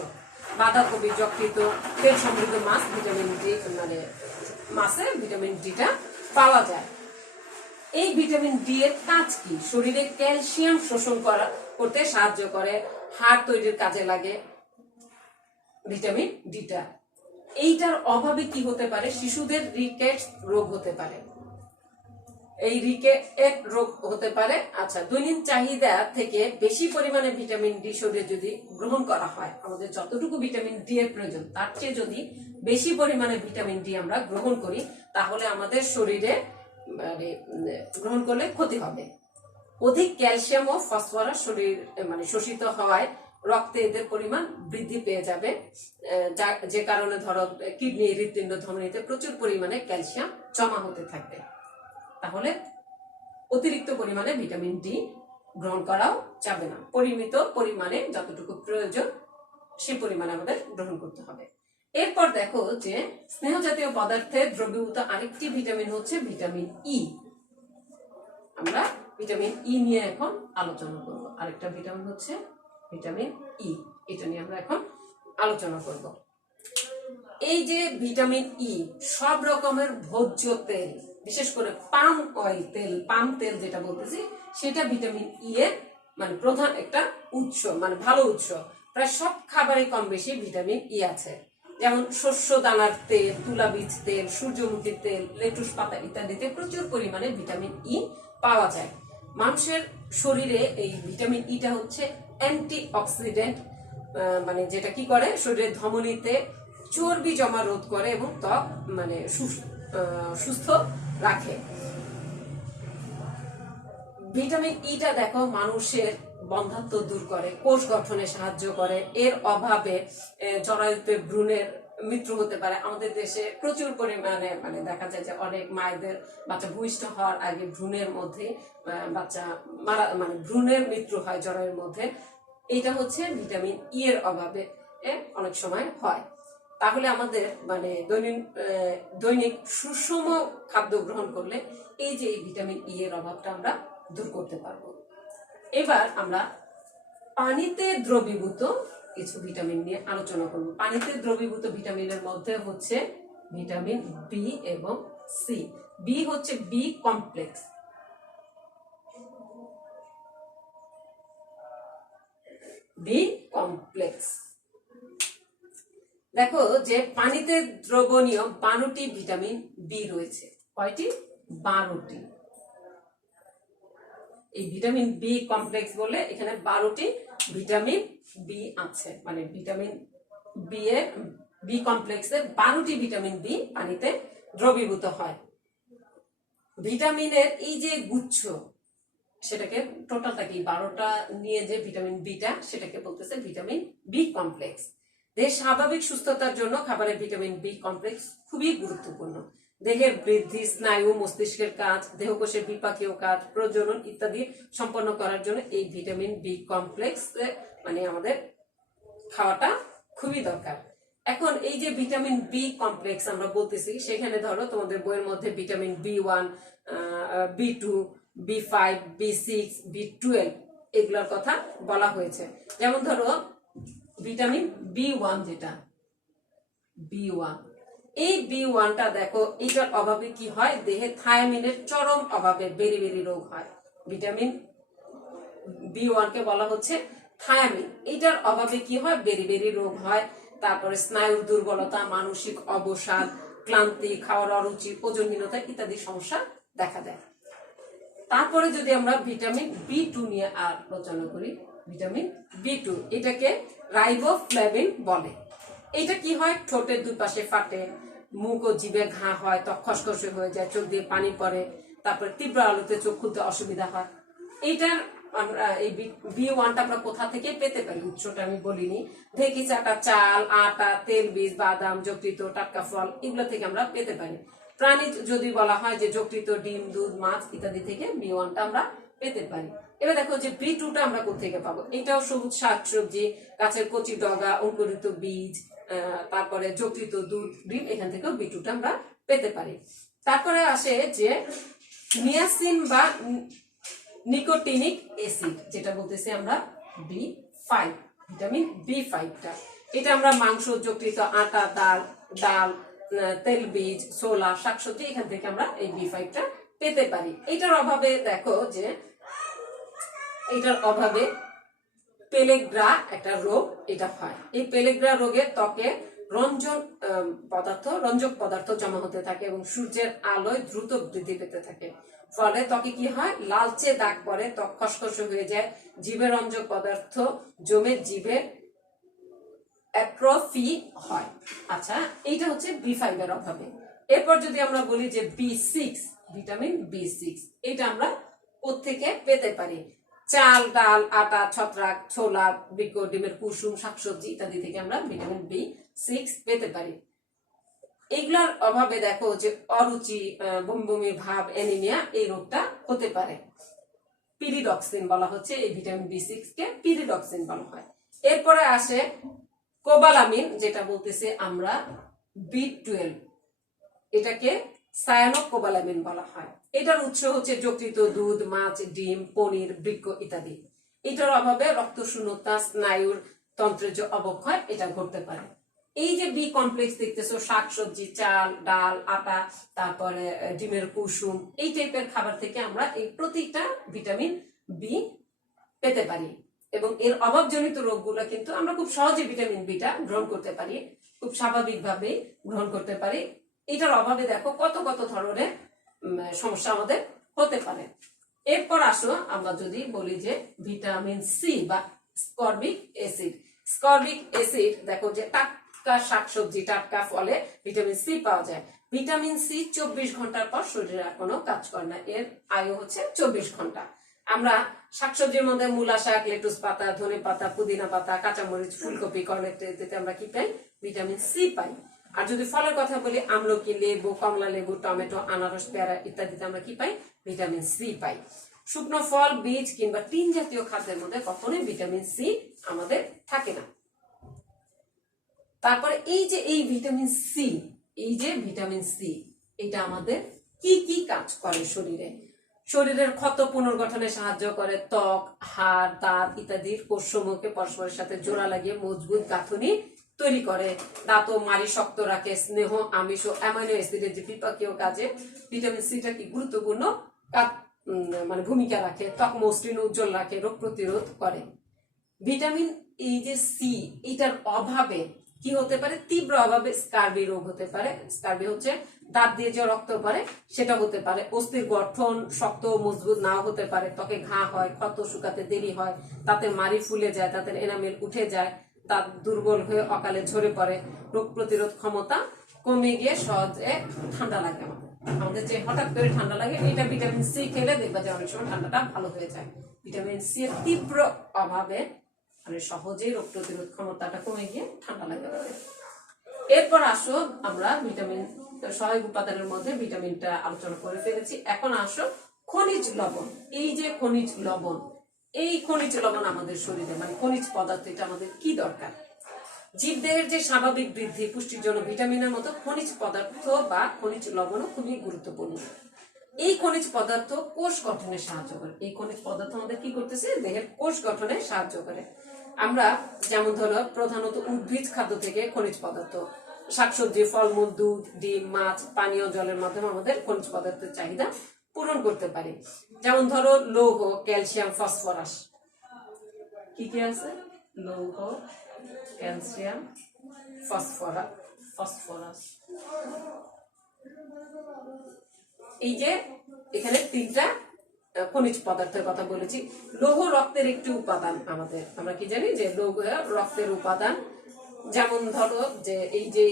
বাঁধাকপি, যকৃৎ, তেল সমৃদ্ধ মাছ ভিটামিন ডি, মানে মাছে ভিটামিন ডিটা পাওয়া যায়। এই ভিটামিন ডি এর কাজ কি? শরীরে ক্যালসিয়াম শোষণ করতে সাহায্য করে, হাড় তৈরির কাজে লাগে ভিটামিন ডিটা। এইটার অভাবে কি হতে পারে? শিশুদের রিকেটস রোগ হতে পারে। এই রিকেট রোগ হতে পারে। আচ্ছা, দৈনিক চাহিদা থেকে বেশি পরিমাণে ভিটামিন ডি শরীরে যদি গ্রহণ করা হয়, আমাদের যতটুকু ভিটামিন ডি এর প্রয়োজন তার চেয়ে যদি বেশি পরিমাণে ভিটামিন ডি আমরা গ্রহণ করি, তাহলে আমাদের শরীরে মানে গ্রহণ করলে ক্ষতি হবে। অধিক ক্যালসিয়াম ও ফসফরাস শরীর মানে শোষিত হওয়ায় রক্তে এদের পরিমাণ বৃদ্ধি পেয়ে যাবে, যে কারণে ধরো কিডনি, হৃৎপিণ্ড, ধমনীতে প্রচুর পরিমাণে ক্যালসিয়াম জমা হতে থাকবে। তাহলে অতিরিক্ত পরিমাণে ভিটামিন ডি গ্রহণ করাও যাবে না। পরিমিত পরিমাণে যতটুকু প্রয়োজন সেই পরিমাণে আমাদের গ্রহণ করতে হবে। এরপর দেখো যে স্নেহ জাতীয় পদার্থে দ্রবীভূত আরেকটি ভিটামিন হচ্ছে ভিটামিন ই। আমরা ভিটামিন ই নিয়ে এখন আলোচনা করব। আরেকটা ভিটামিন হচ্ছে ভিটামিন ই, এটা নিয়ে আমরা এখন আলোচনা করব। এই যে ভিটামিন ই সব রকমের ভোজ্য তেল, বিশেষ করে পাম অয়েল তেল, পাম তেল যেটা বলতেছি, সেটা ভিটামিন ই এর মানে প্রধান একটা উৎস, মানে ভালো উৎস। প্রায় সব খাবারে কম বেশি ভিটামিন ই আছে। যেমন শস্য দানার তেল, তুলা বীজ তেল, সূর্যমুখী তেল, লেটুস পাতা ইত্যাদিতে প্রচুর পরিমাণে ভিটামিন ই পাওয়া যায়। মানুষের শরীরে এই ভিটামিন ইটা হচ্ছে অ্যান্টি অক্সিডেন্ট, মানে যেটা কি করে শরীরের ধমনীতে চর্বি জমা রোধ করে এবং ত্বক মানে সুস্থ রাখে। ভিটামিন ইটা দেখো মানুষের বন্ধ্যাত্ব দূর করে, কোষ গঠনে সাহায্য করে। এর অভাবে জরায়ুতে ভ্রূণের মৃত্যু হতে পারে। আমাদের দেশে প্রচুর পরিমাণে মানে দেখা যায় যে অনেক মায়েদের বাচ্চা ভূমিষ্ঠ হওয়ার আগে ভ্রূণের মধ্যে বাচ্চা মারা মানে ভ্রূণের মৃত্যু হয় জরায়ুর মধ্যে। এটা হচ্ছে ভিটামিন ই এর অভাবে অনেক সময় হয়। তাহলে আমাদের মানে দৈনিক সুষম খাদ্য গ্রহণ করলে এই যে ভিটামিন ই এর অভাবটা আমরা দূর করতে পারবো। এবার আমরা পানিতে দ্রবীভূত কিছু ভিটামিন নিয়ে আলোচনা করব। পানিতে দ্রবীভূত ভিটামিনের মধ্যে হচ্ছে ভিটামিন বি এবং সি। বি হচ্ছে বি কমপ্লেক্স। বি কমপ্লেক্স দেখো যে পানিতে দ্রবণীয় 12টি ভিটামিন বি রয়েছে। কয়টি? 12টি। এই ভিটামিন বি কমপ্লেক্স বলে এখানে 12টি ভিটামিন বি আছে, মানে ভিটামিন বি এর বি কমপ্লেক্সে 12টি ভিটামিন বি পানিতে দ্রবীভূত হয়। ভিটামিনের এই যে গুচ্ছ, সেটাকে টোটালটা কি 12টা নিয়ে যে ভিটামিন বিটা, সেটাকে বলতেছে ভিটামিন বি কমপ্লেক্স। দেহের স্বাভাবিক সুস্থতার জন্য খাবারের ভিটামিন বি কমপ্লেক্স খুবই গুরুত্বপূর্ণ। দেহের বৃদ্ধি, স্নায়ু, মস্তিষ্কের কাজ, দেহকোষের বিপাকীয় কাজ, প্রজনন ইত্যাদি সম্পন্ন করার জন্য এই ভিটামিন বি কমপ্লেক্স মানে আমাদের খাওয়াটা খুবই দরকার। এখন এই যে ভিটামিন বি কমপ্লেক্স আমরা বলতেছি, সেখানে ধরো তোমাদের বইয়ের মধ্যে ভিটামিন বি1, বি2, বি5, বি6, বি12 এগুলোর কথা বলা হয়েছে। যেমন ধরো ভিটামিন বি1, যেটা বি1, এই বি1টা দেখো এটার অভাবে কি হয়? দেহে থায়ামিনের চরম অভাবে বেরি রোগ হয়। ভিটামিন বি1 কে বলা হচ্ছে থায়ামিন। এটার অভাবে কি হয়? বেরি রোগ হয়। তারপরে স্নায়ুর দুর্বলতা, মানসিক অবসাদ, ক্লান্তি, খাওয়ার অরুচি, ওজনহীনতা ইত্যাদি সমস্যা দেখা দেয়। তারপরে যদি আমরা ভিটামিন বি2 নিয়ে আলোচনা করি, ভিটামিন বি2 এটাকে রাইবোফ্লাভিন বলে। এটা কি হয়? ঠোঁটের দুই পাশে ফাটে, মুখ ও জিভে ঘা হয়, ত্বক খসখসে হয়ে যায়, চোখ দিয়ে পানি পড়ে, তারপরে তীব্র আলোতে চোখ খুলতে অসুবিধা হয়। এইটার আমরা এই বি1টা আমরা কোথা থেকে পেতে পারি? উৎসটা আমি বলিনি। ঢেকি চাটা চাল, আটা, তেল বীজ, বাদাম, যকৃৎ, টাটকা ফল এগুলো থেকে আমরা পেতে পারি। প্রাণী যদি বলা হয় যে যকৃৎ, ডিম, দুধ, মাছ ইত্যাদি থেকে বি1টা আমরা পেতে পারি। এবার দেখো যে বি2টা আমরা কোথেকে পাবো? এটাও সবুজ শাকসবজি, গাছের কচি ডগা, অঙ্কুরিত বীজ, তারপরে যকৃৎ, দুধ, ডিম, এখান থেকেও বি2টা আমরা পেতে পারি। তারপরে আসে যে নিয়াসিন বা নিকোটিনিক অ্যাসিড, যেটা বলতেছি আমরা B5, ভিটামিন B5টা। এটা আমরা মাংস, যকৃত, আটা, ডাল, তেলবীজ, ছোলা, শাকসবজি, এখান থেকে আমরা এই B5টা পেতে পারি। এটার অভাবে দেখো যে এটার অভাবে পেলেগ্রা একটা রোগ এটা হয়। এই পেলেগ্রা রোগে ত্বকে রঞ্জক পদার্থ জমা হতে থাকে এবং সূর্যের আলোয় দ্রুত বৃদ্ধি পেতে থাকে। ফলে ত্বকে কি হয়, লালচে দাগ পড়ে, ত্বক খসখসে হয়ে যায়, জীবে রঞ্জক পদার্থ জমে জীবে অ্যাট্রফি হয়। আচ্ছা, এইটা হচ্ছে B5 এর অভাবে। এরপর যদি আমরা বলি যে B6, ভিটামিন B6, এটা আমরা কোত্থেকে পেতে পারি? চাল, ডাল, আটা, ছত্রাক, ছোলা, বৃক্ষ, ডিমের কুসুম, শাকসবজি ইত্যাদি থেকে আমরা ভিটামিন B6 পেতে পারি। এইগুলার অভাবে দেখো যে অরুচি, বমি বমি ভাব, অ্যানিমিয়া এই রোগটা হতে পারে। পিরিডক্সিন বলা হচ্ছে এই ভিটামিন B6 কে, পিরিডক্সিন বলা হয়। এরপরে আসে কোবালামিন, যেটা বলতেছে আমরা B12, এটাকে সায়ানোকোবালামিন বলা হয়। এটার উৎস হচ্ছে যকৃত, দুধ, মাছ, ডিম, পনির, বৃক্ষ ইত্যাদি। এটার অভাবে রক্ত শূন্যতা, স্নায়ুর তন্ত্রের যে অবক্ষয় এটা ঘটতে পারে। এই যে বি কমপ্লেক্স দেখতেছো, শাকসবজি, চাল, ডাল, আটা, তারপরে ডিমের কুসুম, এই টাইপের খাবার থেকে আমরা এই প্রতিটা ভিটামিন বি পেতে পারি। এবং এর অভাবজনিত রোগগুলো কিন্তু আমরা খুব সহজে ভিটামিন বিটা গ্রহণ করতে পারি, খুব স্বাভাবিকভাবে গ্রহণ করতে পারি। এটার অভাবে দেখো কত কত ধরনের সমস্যা আমাদের হতে পারে। এরপর আসো আমরা যদি বলি যে ভিটামিন সি বা স্করবিক অ্যাসিড। স্করবিক অ্যাসিড দেখো যে টাটকা শাকসবজি, টাটকা ফলে ভিটামিন সি পাওয়া যায়। ভিটামিন সি 24 ঘন্টার পর শরীরে আর কোনো কাজ করে না, এর আয়ু হচ্ছে 24 ঘন্টা। আমরা শাকসবজির মধ্যে মূলা শাক, লেটুস পাতা, ধনে পাতা, পুদিনা পাতা, কাঁচামরিচ, ফুলকপি, করলাতে আমরা কি পাই? ভিটামিন সি পাই। আর যদি ফলের কথা বলি, আমলকি, লেবু, কমলা লেবু, টমেটো, আনারস, পেয়ারা ইত্যাদিতে আমরা কি পাই? ভিটামিন সি পাই। শুকনো ফল, বীজ কিংবা টিন জাতীয় খাদ্যের মধ্যে কখনোই ভিটামিন সি আমাদের থাকে না। তারপরে এই যে ভিটামিন সি, এটা আমাদের কি কি কাজ করে শরীরে? শরীরের ক্ষত পুনর্গঠনে সাহায্য করে, ত্বক, হাড়, দাঁত ইত্যাদির কোষসমূহকে পরস্পরের সাথে জোড়া লাগিয়ে মজবুত গাঁথনি তৈরি করে, দাঁত ও মাড়ি শক্ত রাখে, স্নেহ, আমিষ ও অ্যামাইনো অ্যাসিডের যে বিপাকীয় কাজে ভিটামিন সিটা কি গুরুত্বপূর্ণ ভূমিকা রাখে, ত্বক মসৃণ উজ্জ্বল রাখে, রোগ প্রতিরোধ করে। ভিটামিন এই যে সি, এটার অভাবে কি হতে পারে? তীব্র অভাবে স্কার্বি রোগ হতে পারে। স্কার্বি হচ্ছে দাঁত দিয়ে যে রক্ত পড়ে সেটা হতে পারে। অস্থির গঠন শক্ত মজবুত নাও হতে পারে, ত্বকে ঘা হয়, ক্ষত শুকাতে দেরি হয়, তাতে মাড়ি ফুলে যায়, তাতে এনামেল উঠে যায়, দাঁত দুর্বল হয়ে অকালে ঝরে পড়ে, রোগ প্রতিরোধ ক্ষমতা কমে গিয়ে সহজে ঠান্ডা লাগে। আমাদের যে হঠাৎ করে ঠান্ডা লাগে, এটা ভিটামিন সি খেলে দেখবা যে অনেক সময় ঠান্ডাটা ভালো হয়ে যায়। ভিটামিন সি এর তীব্র অভাবে সহজেই রোগ প্রতিরোধ ক্ষমতাটা কমে গিয়ে ঠান্ডা লাগে। এরপর আসো আমরা ভিটামিন সহায়ক উপাদানের মধ্যে ভিটামিনটা আলোচনা করে ফেলেছি। এখন আসো খনিজ লবণ। এই যে খনিজ লবণ, এই খনিজ লবণ আমাদের শরীরে খনিজ পদার্থ, এটা আমাদের কি দরকার? জীবদেহের যে স্বাভাবিক বৃদ্ধি, পুষ্টির জন্য ভিটামিনের মতো খনিজ পদার্থ বা খনিজ লবণও খুবই গুরুত্বপূর্ণ। এই খনিজ পদার্থ কোষ গঠনে সাহায্য করে। এই খনিজ পদার্থ আমাদের কি করতেছে? দেহের কোষ গঠনে সাহায্য করে। আমরা যেমন ধরো প্রধানত উদ্ভিজ খাদ্য থেকে খনিজ পদার্থ, শাকসবজি, ফলমূল, দুধ, ডিম, মাছ, পানীয় জলের মাধ্যমে আমাদের খনিজ পদার্থের চাহিদা পূরণ করতে পারি। যেমন ধরো লৌহ, ক্যালসিয়াম, ফসফরাস। কি কি আছে? লৌহ, ক্যালসিয়াম, ফসফরাস। এই যে এখানে তিনটা খনিজ পদার্থের কথা বলেছি। লৌহ রক্তের একটি উপাদান। আমরা কি জানি যে লৌহ রক্তের উপাদান। যেমন ধরো যে এই যে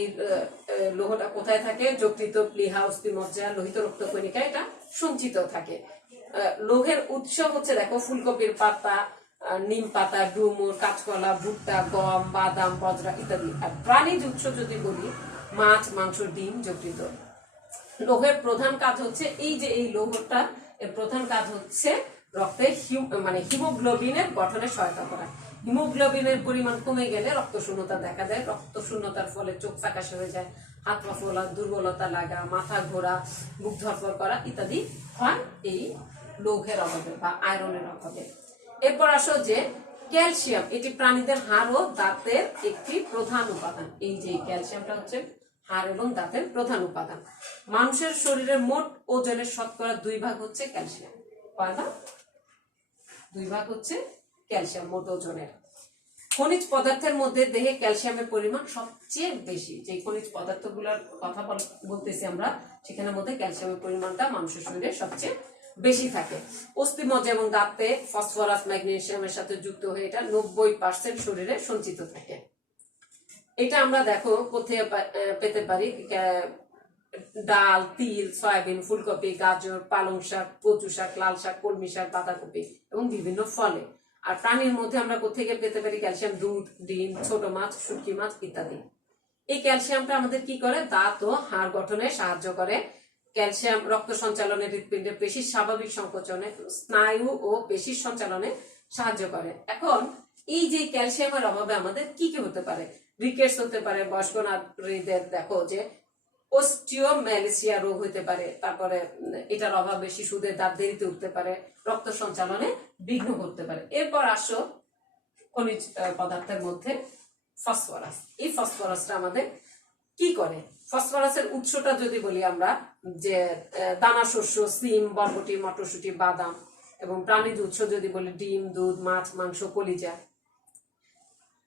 লৌহটা কোথায় থাকে? যকৃত, প্লীহা, অস্থিমজ্জা, লোহিত রক্তকণিকা এটা সঞ্চিত থাকে। লৌহের উৎস হচ্ছে দেখো ফুলকপির পাতা, নিম পাতা, ডুমুর, কাঁচকলা, ভুট্টা, গম, বাদাম, বজরা ইত্যাদি। আর প্রাণীজ উৎস যদি বলি, মাছ, মাংস, ডিম, যকৃত। লৌহের প্রধান কাজ হচ্ছে এই যে এই লৌহটা, এর প্রধান কাজ হচ্ছে রক্তে হিমোগ্লোবিনের গঠনে সহায়তা করা। হিমোগ্লোবিনের পরিমাণ কমে গেলে রক্ত শূন্যতা দেখা দেয়। রক্ত শূন্যতার ফলে চোখ ফ্যাকাশে হয়ে যায়, হাত পা ফোলা, দুর্বলতা লাগা, মাথা ঘোরা, বুক ধরফর করা ইত্যাদি হয় এই লৌহের অভাবে বা আয়রনের অভাবে। এরপর আসো যে ক্যালসিয়াম, এটি প্রাণীদের হাড় ও দাঁতের একটি প্রধান উপাদান। এই যে ক্যালসিয়ামটা হচ্ছে হাড় এবং দাঁতের প্রধান উপাদান। মানুষের শরীরের মোট ওজনের শতকরা 2 ভাগ হচ্ছে ক্যালসিয়াম। কয় ভাগ? 2 ভাগ হচ্ছে ক্যালসিয়াম মোট ওজনের। খনিজ পদার্থের মধ্যে দেহে ক্যালসিয়ামের পরিমাণ সবচেয়ে বেশি। যে খনিজ পদার্থগুলোর কথা বলতেছি আমরা, সেখানের মধ্যে ক্যালসিয়ামের পরিমাণটা মানুষের শরীরে সবচেয়ে বেশি থাকে। অস্থিমজ্জা এবং দাঁতে ফসফরাস ম্যাগনেসিয়ামের সাথে যুক্ত হয়ে এটা 90% শরীরে সঞ্চিত থাকে। এটা আমরা দেখো কোথায় পেতে পারি? ডাল, তিল, সয়াবিন, ফুলকপি, গাজর, পালং শাক, কচু শাক, লাল শাক, কলমি শাক, বাঁধাকপি এবং বিভিন্ন ফলে। আর প্রাণীর মধ্যে আমরা কোথেকে পেতে পারি ক্যালসিয়াম? দুধ, ডিম, ছোট মাছ, শুটকি মাছ ইত্যাদি। এই ক্যালসিয়ামটা আমাদের কি করে? দাঁত ও হাড় গঠনে সাহায্য করে। ক্যালসিয়াম রক্ত সঞ্চালনে, হৃৎপিণ্ডের পেশির স্বাভাবিক সংকোচনে, স্নায়ু ও পেশির সঞ্চালনে সাহায্য করে। এখন এই যে ক্যালসিয়ামের অভাবে আমাদের কি কি হতে পারে? রিকেটস হতে পারে, বয়স্ক নারীদের দেখো যে অস্টিওম্যালেসিয়া রোগ হতে পারে। তারপরে এটার অভাবে শিশুদের দাঁত দেরিতে উঠতে পারে, রক্ত সঞ্চালনে বিঘ্ন করতে পারে। এরপর আসো খনিজ পদার্থের মধ্যে ফসফরাস। এই ফসফরাসটা আমাদের কি করে? ফসফরাসের উৎসটা যদি বলি আমরা, যে দানা শস্য, সিম, বরবটি, মটরশুঁটি, বাদাম, এবং প্রাণীজ উৎস যদি বলি ডিম, দুধ, মাছ, মাংস, কলিজা।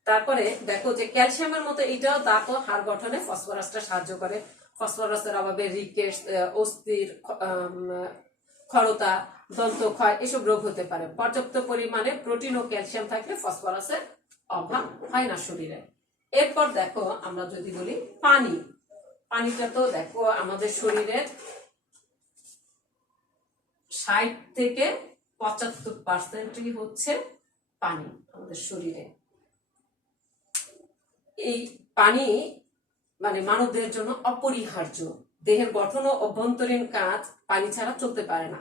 তারপরে দেখো যে ক্যালসিয়ামের মতো এটাও দাঁত ও হাড় গঠনে ফসফরাসটা সাহায্য করে। ফসফরাসের অভাবে রিকেটস, অস্থির ক্ষরতা, দন্ত ক্ষয় এসব রোগ হতে পারে। পর্যাপ্ত পরিমাণে প্রোটিন ও ক্যালসিয়াম থাকলে ফসফরাসের অভাব হয় না শরীরে। এরপর দেখো আমরা যদি বলি পানি, পানিটা তো দেখো আমাদের শরীরের 60 থেকে 75% হচ্ছে পানি আমাদের শরীরে। এই পানি মানে মানবদের জন্য অপরিহার্য। দেহের গঠন ও অভ্যন্তরীণ কাজ পানি ছাড়া চলতে পারে না।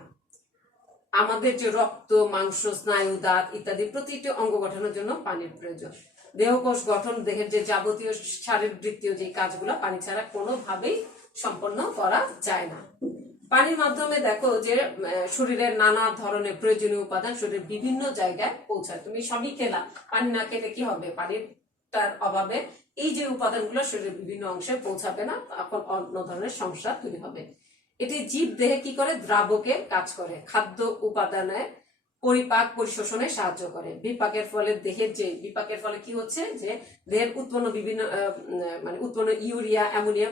আমাদের যে রক্ত, মাংস, স্নায়ু, দাঁত ইত্যাদি প্রতিটি অঙ্গ গঠনের জন্য পানির প্রয়োজন। দেহকোষ গঠন, দেহের যে যাবতীয় শারীরবৃত্তীয় যে কাজগুলো পানি ছাড়া কোনোভাবেই সম্পন্ন করা যায় না। পানির মাধ্যমে দেখো যে শরীরের নানা ধরনের প্রয়োজনীয় উপাদান শরীরের বিভিন্ন জায়গায় পৌঁছায়। তুমি সবই খেলা, পানি না খেলে কি হবে? পানির তার অভাবে এই যে উপাদানগুলো শরীরের বিভিন্ন অংশে পৌঁছাবে না, তখন অন্য ধরনের সমস্যা তৈরি হবে। এটি জীব দেহে কি করে? দ্রাবকে কাজ করে, খাদ্য উপাদানের পরিপাক পরিশোষণে সাহায্য করে। বিপাকের ফলে দেহের যে বিপাকের ফলে কি হচ্ছে? যে দেহের উৎপন্ন বিভিন্ন উৎপন্ন ইউরিয়া, অ্যামোনিয়া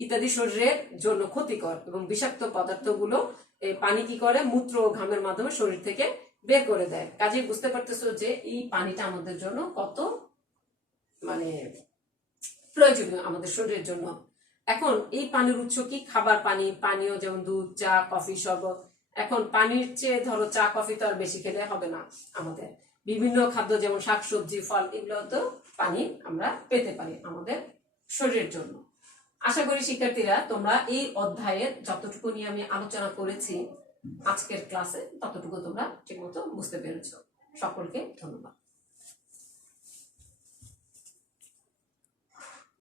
ইত্যাদি শরীরের জন্য ক্ষতিকর এবং বিষাক্ত পদার্থগুলো পানি কি করে? মূত্র ও ঘামের মাধ্যমে শরীর থেকে বের করে দেয়। কাজেই বুঝতে পারতেছো যে এই পানিটা আমাদের জন্য কত প্রয়োজনীয় আমাদের শরীরের জন্য। এখন এই পানির উৎস কি? খাবার পানি, পানীয় যেমন দুধ, চা, কফি, শরবত। এখন পানির চেয়ে ধরো চা, কফি তো আর বেশি খেলে হবে না। আমাদের বিভিন্ন খাদ্য যেমন শাকসবজি, ফল, এগুলো তো পানি আমরা পেতে পারি আমাদের শরীরের জন্য। আশা করি শিক্ষার্থীরা তোমরা এই অধ্যায়ের যতটুকু নিয়ে আমি আলোচনা করেছি আজকের ক্লাসে, ততটুকু তোমরা ঠিকমতো বুঝতে পেরেছো। সকলকে ধন্যবাদ।